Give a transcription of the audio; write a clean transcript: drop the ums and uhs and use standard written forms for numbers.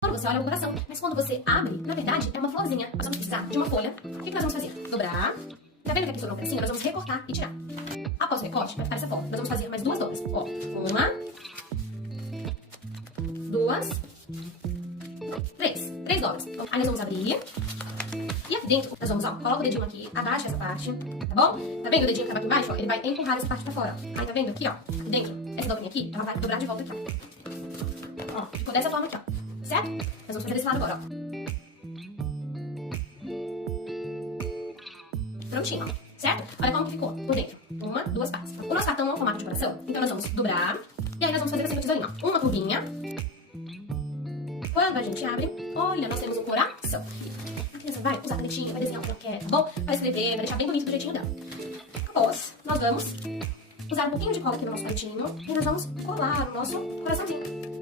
Quando você olha o coração, mas quando você abre, na verdade, é uma florzinha. Nós vamos precisar de uma folha. O que nós vamos fazer? Dobrar. Tá vendo que aqui sobrou um pedacinho? Nós vamos recortar e tirar. Após o recorte, vai ficar dessa forma. Nós vamos fazer mais 2 dobras. Ó, 1, 2, 3. 3 dobras. Aí nós vamos abrir. E aqui dentro, nós vamos, ó, coloca o dedinho aqui, abaixa essa parte, tá bom? Tá vendo o dedinho que tá aqui embaixo? Ó, ele vai empurrar essa parte pra fora. Aí tá vendo aqui, ó, aqui dentro, essa dobrinha aqui, ela vai dobrar de volta aqui, ó. Ó, ficou dessa forma aqui, ó. Certo? Nós vamos fazer desse lado agora, ó. Prontinho, ó. Certo? Olha como que ficou por dentro. 1, 2 partes. O nosso cartão é um formato de coração, então nós vamos dobrar. E aí nós vamos fazer assim com a tesourinha, ó. Uma curvinha. Quando a gente abre, olha, nós temos um coração. A criança vai usar a canetinha, vai desenhar o que ela quer, tá bom? Vai escrever, vai deixar bem bonito do jeitinho dela. Após, nós vamos usar um pouquinho de cola aqui no nosso palitinho e nós vamos colar o nosso coraçãozinho.